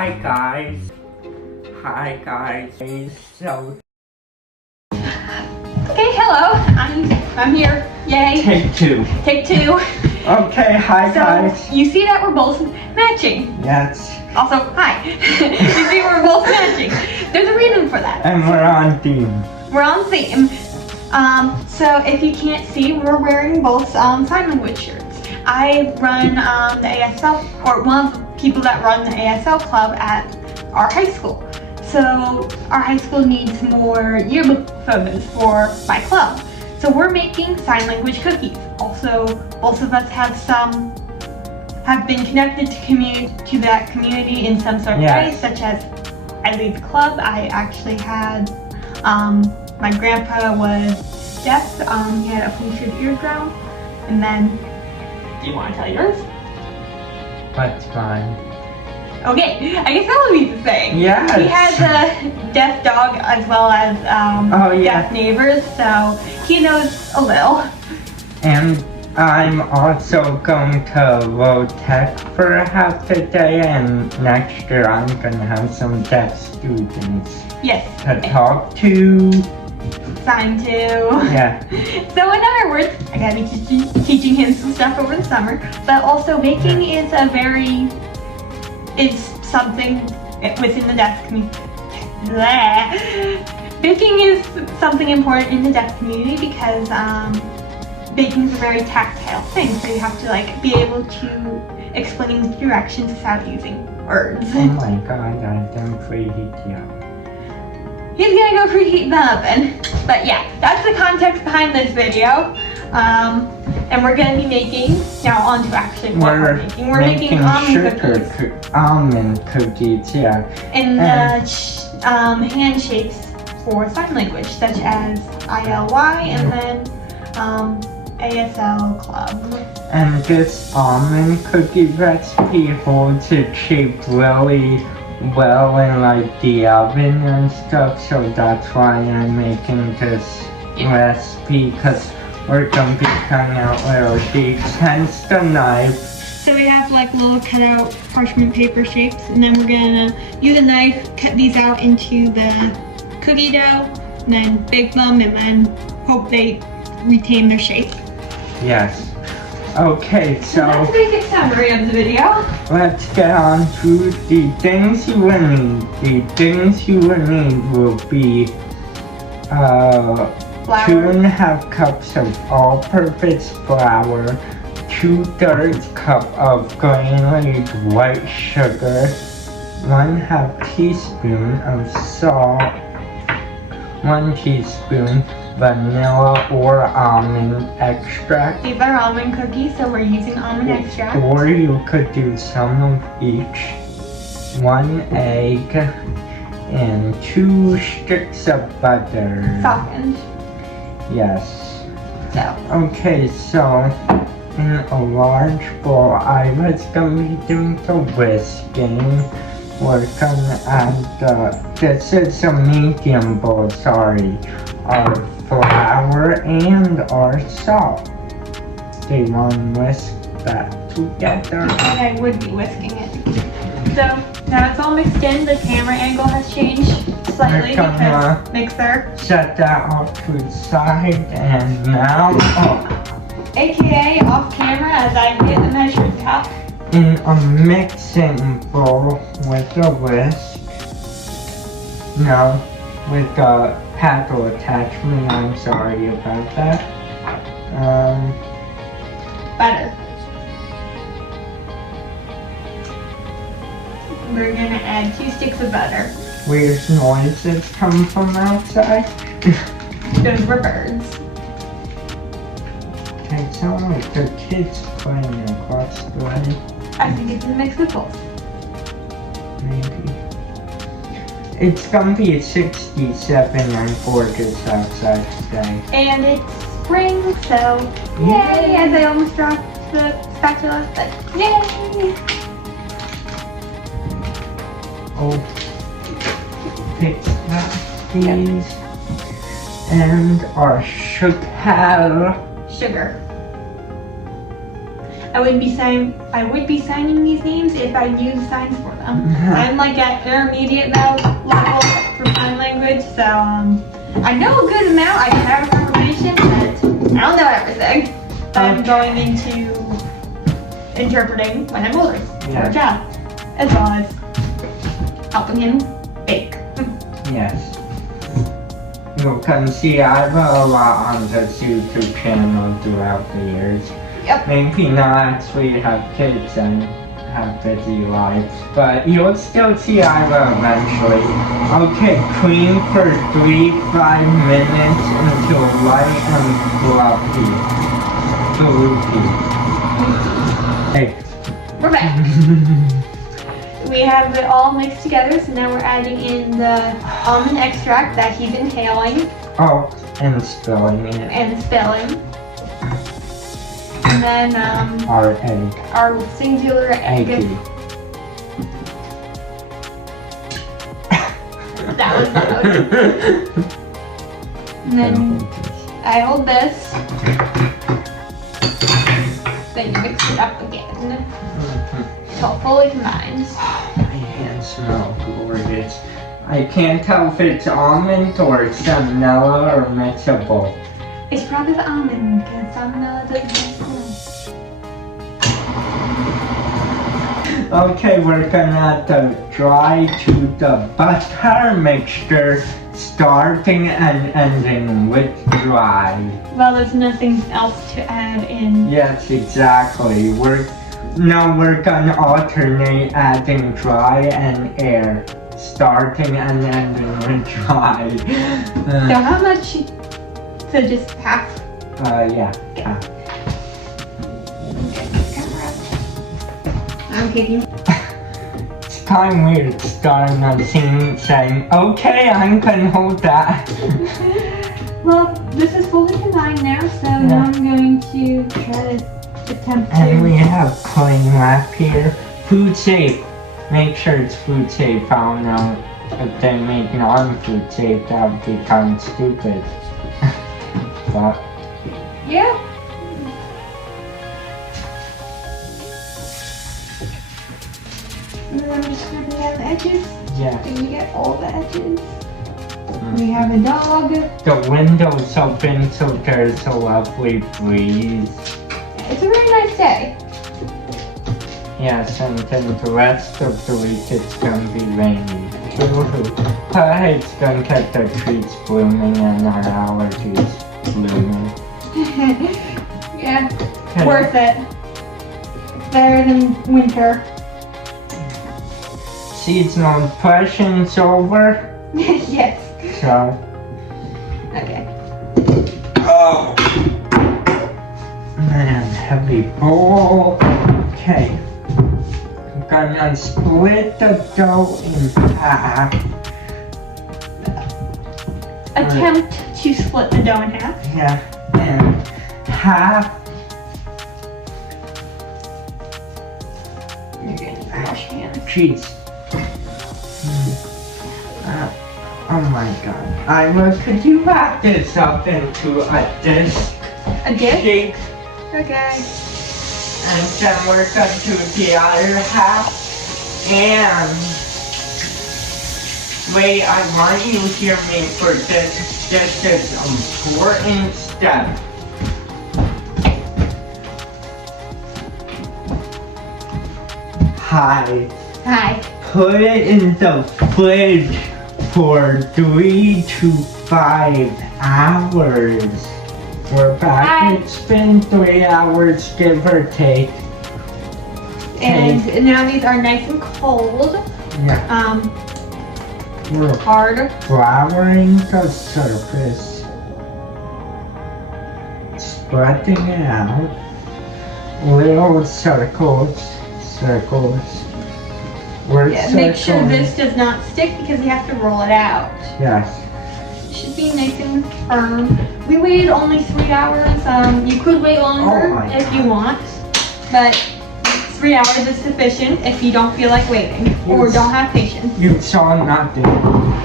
Hi guys. Hi guys. So Okay, hello. I'm here. Yay. take two. Take two. Okay, hi guys. So you see that we're both matching. Yes. Also, hi. You see we're both matching. There's a reason for that. And we're on theme. We're on theme. So if you can't see, we're wearing both sign language shirts. I run the ASL, or one of the people that run the ASL club at our high school. So our high school needs more yearbook photos for my club. So we're making sign language cookies. Also, both of us have been connected to that community in some sort of way, such as I lead the club. I actually had, my grandpa was deaf, he had a punctured eardrum, and then, do you want to tell yours? That's fine. Okay, I guess that would be the thing. Yes. He has a deaf dog as well as deaf neighbors, so he knows a little. And I'm also going to low tech for half the day, and next year I'm gonna have some deaf students Yes. to talk to. Sign to. Yeah. So in other words, I gotta be teaching him some stuff over the summer, but also baking is something within the deaf community. Baking is something important in the deaf community because baking is a very tactile thing, so you have to be able to explain directions without using words. Oh my god, I didn't preheat the oven. He's gonna go preheat the oven. But yeah, that's the context behind this video. And we're gonna be making, now on to actually what we're making. We're making almond cookies, yeah. And handshakes for sign language, such as ILY and then ASL Club. And this almond cookie recipe holds its shape really well in the oven and stuff, so that's why I'm making this recipe, because we're gonna be cutting out little shapes, hence the knife. So we have little cutout parchment paper shapes, and then we're gonna use a knife, cut these out into the cookie dough, and then bake them, and then hope they retain their shape. Yes. Okay, so that's a basic summary of the video. Let's get on to the things you will need. The things you will need will be 2.5 cups of all-purpose flour, 2/3 cup of granulated white sugar, 1/2 teaspoon of salt, 1 teaspoon vanilla or almond extract. These are almond cookies, so we're using almond extract. Or you could do some of each. 1 egg and 2 sticks of butter. Softened. Yes. So. Okay, so in a large bowl, I was gonna be doing the whisking. We're gonna add this is a medium bowl, sorry. Our flour and our salt. They want to whisk that together. And I would be whisking it. So now it's all mixed in. The camera angle has changed slightly because mixer. Set that off to the side, and now AKA off camera as I get the measuring cup. in a mixing bowl with a whisk. No, with a paddle attachment. I'm sorry about that. Butter. We're gonna add 2 sticks of butter. Weird noises come from outside. Those were birds. It sounds like the kids playing across the way. I think it's a mix with both. Maybe. It's gonna be 67 and 40 outside today. And it's spring, so yay! As I almost dropped the spatula, but yay! Oh, pick up these and our sugar. I would be signing these names if I knew the signs for them. I'm like at intermediate level for sign language, so I know a good amount. I have information, but I don't know everything. So I'm going into interpreting when I'm older for a job, as well as helping him bake. Yes. You can see I've a lot on this YouTube channel throughout the years. Yep. Maybe not actually have kids and have busy lives, but you'll still see Iva eventually. Okay, clean for 3-5 minutes until light and fluffy. Hey. We're back. We have it all mixed together, so now we're adding in the almond extract that he's inhaling. Oh, and spilling it. And spilling. And then Our egg. our singular egg. Eggy. That was loud. And then I hold this. Then you mix it up again. So it fully combines. My hands smell gorgeous. I can't tell if it's almond or salmonella or mixable. It's probably the almond because salmonella doesn't taste good. Okay, we're gonna add the dry to the butter mixture, starting and ending with dry. Well, there's nothing else to add in. Yes, exactly. We're gonna alternate adding dry and air, starting and ending with dry. So how much? So just half. Yeah. I'm kidding. It's kind of weird starting a scene saying, okay, I can hold that. Well, this is fully combined now, so now I'm going to try to attempt to. And we have cling wrap here. Food safe. Make sure it's food safe. I don't know if they make non-food safe, that would be kind of stupid. But Yeah. And then I'm just scribbling down the edges. yeah. And you get all the edges. We have a dog. The window's open so there's a lovely breeze. It's a really nice day. Yes, and then the rest of the week it's gonna be rainy. But it's gonna get the trees blooming and our allergies blooming. Yeah, worth it. Better than winter. Seasonal depression's over, Yes. so. Okay. Oh! Man, heavy bowl. Okay. I'm gonna split the dough in half. Attempt to split the dough in half. Yeah, and half. You're gonna wash your hands. Cheese. Oh my god. Ira, could you wrap this up into a disc? A dish? Shape? Okay. And then we're gonna do the other half. And wait, I want you to hear me for this. This is an important step. Hi. Hi. Put it in the fridge for 3 to 5 hours. We're back. Hi. It's been 3 hours, give or take. And now these are nice and cold. Yeah. We're Hard. flouring the surface. Spreading it out. Little circles. We're Make sure circling. this does not stick because you have to roll it out. Yes. It should be nice and firm. We waited only 3 hours. You could wait longer Oh my if you want, but 3 hours is sufficient if you don't feel like waiting or Yes. don't have patience. You saw nothing.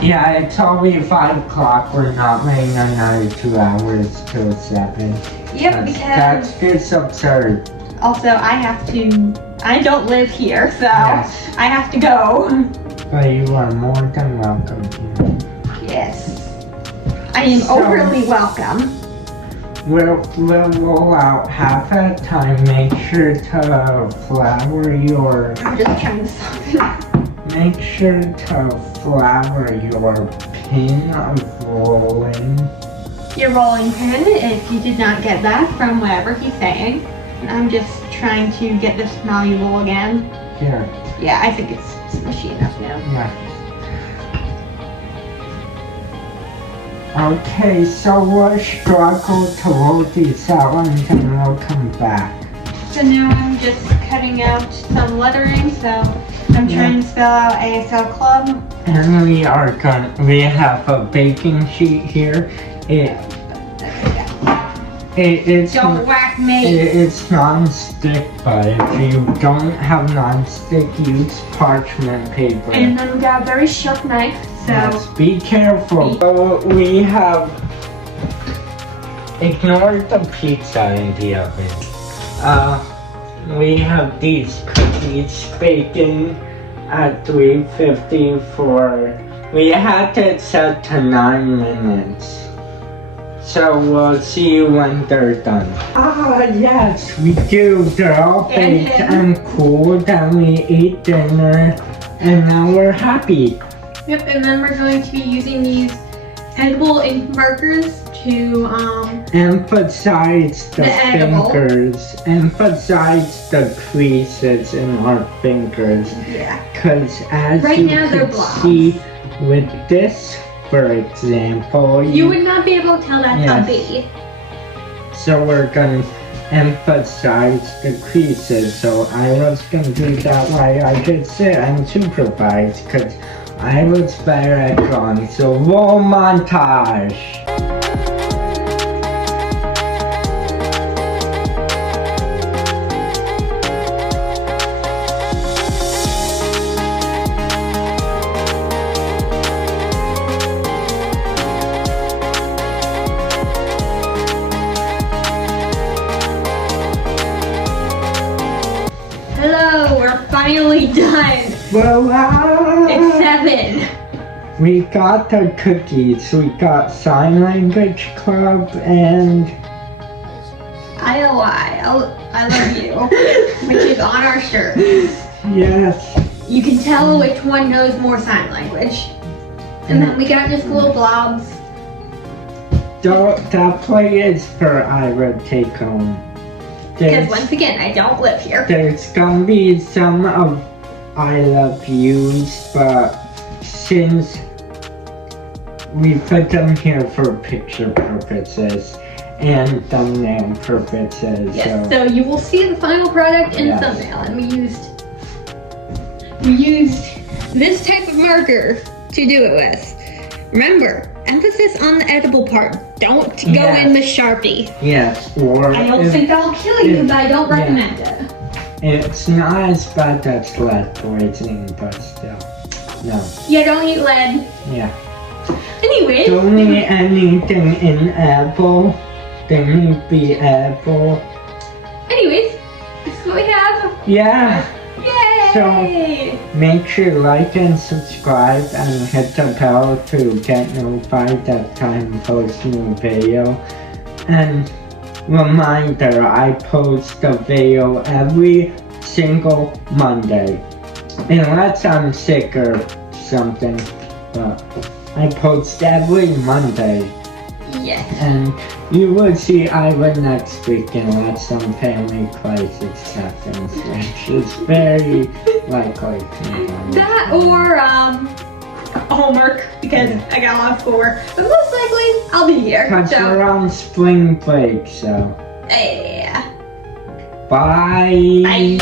Yeah, it's already 5 o'clock. We're not waiting another 2 hours till 7. Yep, That's because just absurd. Also, I don't live here, so Yes. I have to go. But you are more than welcome here. Yes. I am overly welcome. We'll roll out half at a time. Make sure to flour your. I'm just trying to soften. Make sure to flour your pin of rolling. Your rolling pin, if you did not get that from whatever he's saying. I'm just trying to get this malleable again. Here. Yeah, I think it's smushy enough now. Yeah. Okay, so we'll struggle to roll these out and then we'll come back. So now I'm just cutting out some lettering, so I'm trying to spell out ASL Club. And we have a baking sheet here. It's Don't whack me. It's non-stick, but if you don't have non-stick, use parchment paper. And then we got a very sharp knife, so Yes, be careful. We have ignored the pizza in the oven. We have these cookies baking at 350 we had it set to 9 minutes. So we'll see you when they're done. Ah, yes, we do. They're all baked and cooled, and we ate dinner, and now we're happy. Yep, and then we're going to be using these edible ink markers to emphasize the edible. fingers, emphasize the creases in our fingers. Yeah. Because as Right you now they're can blobs. see with this, for example, You would not be able to tell that's Yes. a bee. so we're gonna emphasize the creases. So I was gonna do that while I could sit and supervise, because I was better at drawing. So roll montage. Hello, we're finally done. Voila! It's 7. We got the cookies. We got Sign Language Club and IOI, I love you, which is on our shirt. yes. You can tell which one knows more sign language. And then we got just little blobs. That play is for Ira take home. Because once again, I don't live here. There's gonna be some of I love yous, but since we put them here for picture purposes and thumbnail purposes, Yes, so you will see the final product in the thumbnail, and we used this type of marker to do it with. Remember, emphasis on the edible part. Don't go in the Sharpie. Yes, or I don't think that'll kill you, but I don't recommend it. It's not as bad as lead poisoning, but still, no. Yeah, don't eat lead. Yeah. Anyway. Don't eat anything inedible. They need to be edible. Anyways, this is what we have. Yeah. Yay! Make sure to like and subscribe and hit the bell to get notified every time I post a new video. And reminder, I post a video every single Monday. Unless I'm sick or something, but I post every Monday. Yes. And you will see Ira next week unless some family crisis happens, which is very likely. That or homework, because I got a lot of schoolwork. But most likely, I'll be here. Because we're on spring break, so. Yeah. Bye. Bye.